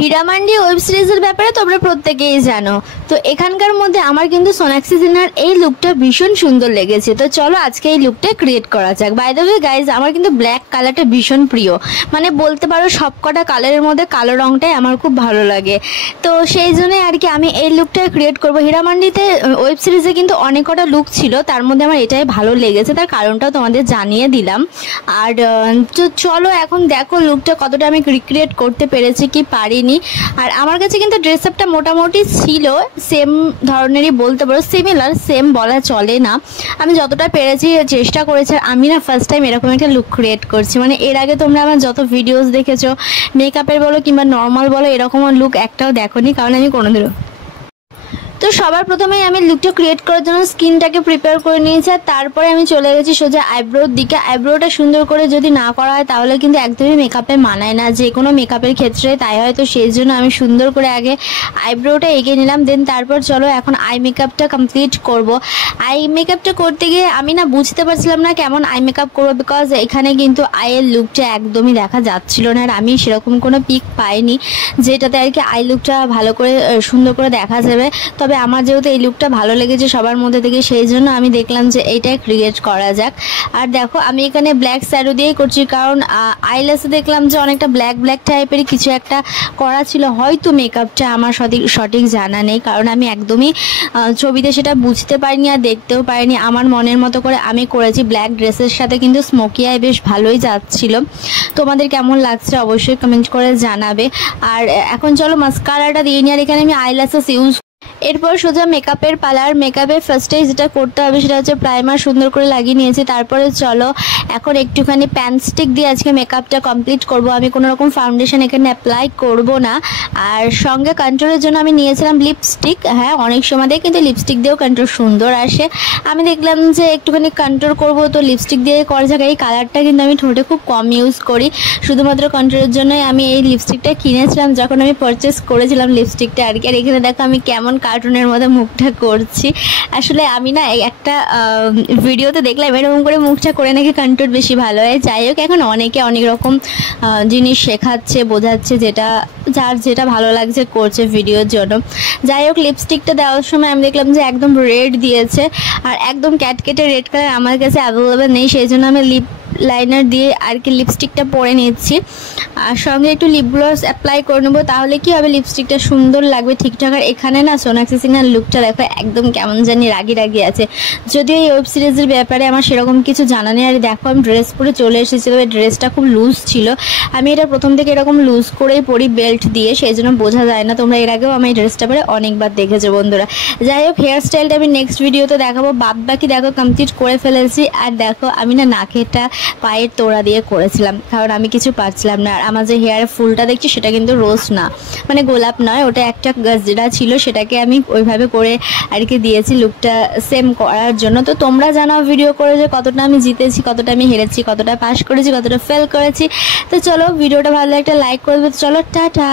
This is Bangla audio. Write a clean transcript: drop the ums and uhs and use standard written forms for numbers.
হীরামান্ডি ওয়েব সিরিজের ব্যাপারে তোমরা প্রত্যেকেই জানো। তো এখানকার মধ্যে আমার কিন্তু সোনাক্ষী সিনহার এই লুকটা ভীষণ সুন্দর লেগেছে। তো চলো আজকে এই লুকটা ক্রিয়েট করা যাক। বাই দ্য ওয়ে গাইজ, আমার কিন্তু ব্ল্যাক কালারটা ভীষণ প্রিয়, মানে বলতে পারো সবকটা কালারের মধ্যে কালো রঙটাই আমার খুব ভালো লাগে। তো সেই জন্যই আর কি আমি এই লুকটা ক্রিয়েট করবো। হীরামান্ডিতে ওয়েব সিরিজে কিন্তু অনেক কটা লুক ছিল, তার মধ্যে আমার এটাই ভালো লেগেছে, তার কারণটাও তোমাদের জানিয়ে দিলাম। আর তো চলো এখন দেখো লুকটা কতটা আমি রিক্রিয়েট করতে পেরেছি কি পারিনি। আর আমার কাছে কিন্তু ড্রেস আপটা মোটামুটি ছিল, সেম ধরনেরই বলতে পারো, সিমিলার, সেম বলা চলে না। আমি যতটা পেরেছি চেষ্টা করেছি। আমি না ফার্স্ট টাইম এরকম একটা লুক ক্রিয়েট করছি, মানে এর আগে তোমরা আমার যত ভিডিওস দেখেছো মেকআপের বলো কিংবা নর্মাল বলো, এরকম লুক একটাও দেখোনি, কারণ আমি কোনোদিনও। তো সবার প্রথমেই আমি লুকটা ক্রিয়েট করার জন্য স্কিনটাকে প্রিপেয়ার করে নিয়েছি, আর তারপরে আমি চলে গেছি সোজা আইব্রোর দিকে। আইব্রোটা সুন্দর করে যদি না করা হয় তাহলে কিন্তু একদমই মেকআপে মানায় না, যে কোনো মেকআপের ক্ষেত্রে তাই হয়। তো সেই জন্য আমি সুন্দর করে আগে আইব্রোটা এঁকে নিলাম, দেন তারপর চলো এখন আই মেকআপটা কমপ্লিট করব। আই মেকআপটা করতে গিয়ে আমি না বুঝতে পারছিলাম না কেমন আই মেকআপ করবো, বিকজ এখানে কিন্তু আইয়ের লুকটা একদমই দেখা যাচ্ছিল না, আর আমি সেরকম কোনো পিক পাইনি যেটাতে আর কি আই লুকটা ভালো করে সুন্দর করে দেখা যাবে। তবে আমার যেহেতু এই লুকটা ভালো লেগেছে সবার মধ্যে থেকে, সেই জন্য আমি দেখলাম যে এইটাই ক্রিয়েট করা যাক। আর দেখো আমি এখানে ব্ল্যাক শ্যাডো দিয়েই করছি, কারণ আইল্যাশে দেখলাম যে অনেকটা ব্ল্যাক ব্ল্যাক টাইপের কিছু একটা করা ছিল, হয়তো মেকআপটা আমার সঠিক জানা নেই, কারণ আমি একদমই ছবিতে সেটা বুঝতে পারিনি আর দেখতেও পারিনি। আমার মনের মতো করে আমি করেছি। ব্ল্যাক ড্রেসের সাথে কিন্তু স্মোকি আই বেশ ভালোই যাচ্ছিল। তোমাদের কেমন লাগছে অবশ্যই কমেন্ট করে জানাবে। আর এখন চলো মাস্কারাটা দিয়ে নিই, আর এখানে আমি আইল্যাশেস ইউজ। এরপর সোজা মেকআপের পালার। মেকআপের ফার্স্টে যেটা করতে হবে সেটা হচ্ছে প্রাইমার সুন্দর করে লাগিয়ে নিয়েছি। তারপরে চলো এখন একটুখানি প্যানস্টিক দিয়ে আজকে মেকআপটা কমপ্লিট করব। আমি কোনো রকম ফাউন্ডেশন এখানে অ্যাপ্লাই করব না। আর সঙ্গে কন্ট্রোলের জন্য আমি নিয়েছিলাম লিপস্টিক। হ্যাঁ, অনেক সময় দিয়ে কিন্তু লিপস্টিক দিয়েও কন্ট্রোল সুন্দর আসে। আমি দেখলাম যে একটুখানি কন্ট্রোল করব, তো লিপস্টিক দিয়ে করা যাক। এই কালারটা কিন্তু আমি ঠোঁটে খুব কম ইউজ করি, শুধুমাত্র কন্ট্রোলের জন্যই আমি এই লিপস্টিকটা কিনেছিলাম যখন আমি পারচেস করেছিলাম লিপস্টিকটা আর কি। আর এখানে দেখো আমি কেমন কার্টুনের মধ্যে মুখটা করছি। আসলে আমি না একটা ভিডিওতে দেখলাম এরকম করে মুখটা করে নাকি কন্ট্রোল বেশি ভালো হয়। যাই হোক, এখন অনেকে অনেক রকম জিনিস শেখাচ্ছে, বোঝাচ্ছে, যার যেটা ভালো লাগছে করছে ভিডিওর জন্য। যাই হোক, লিপস্টিকটা দেওয়ার সময় আমি দেখলাম যে একদম রেড দিয়েছে, আর একদম ক্যাটকেটে রেড কালার আমার কাছে অ্যাভেলেবেল নেই, সেই জন্য আমি লিপ লাইনার দিয়ে আর কি লিপস্টিকটা পরে নিচ্ছি। আর সঙ্গে একটু লিপ গ্লস অ্যাপ্লাই করে নেবো, তাহলে কি হবে লিপস্টিকটা সুন্দর লাগবে ঠিকঠাক। আর এখানে না সোনাক্ষী সিনহার লুকটা দেখো একদম কেমন জানি রাগি রাগি আছে, যদিও এই ওয়েব সিরিজের ব্যাপারে আমার সেরকম কিছু জানা নেই। আর দেখো আমি ড্রেস পরে চলে এসেছি, তবে ড্রেসটা খুব লুজ ছিল। আমি এটা প্রথম থেকে এরকম লুজ করেই পরি বেল্ট দিয়ে, সেই জন্য বোঝা যায় না। তোমরা এর আগেও আমি এই ড্রেসটা পরে অনেকবার দেখেছো বন্ধুরা। যাই হোক, হেয়ার স্টাইলটা আমি নেক্সট ভিডিওতে দেখাবো। বাদ বাকি দেখো কমপ্লিট করে ফেলেছি। আর দেখো আমি না নাকেটা পায়ের তোড়া দিয়ে করেছিলাম, কারণ আমি কিছু পারছিলাম না। আর আমার যে হেয়ারের ফুলটা দেখছি সেটা কিন্তু রোজ না, মানে গোলাপ নয়, ওটা একটা গজরা ছিল, সেটাকে আমি ওইভাবে করে আর কি দিয়েছি লুকটা সেম করার জন্য। তো তোমরা জানাও ভিডিও করে যে কতটা আমি জিতেছি, কতটা আমি হেরেছি, কতটা পাস করেছি, কতটা ফেল করেছি। তো চলো ভিডিওটা ভালো একটা লাইক করবে। চলো টাটা।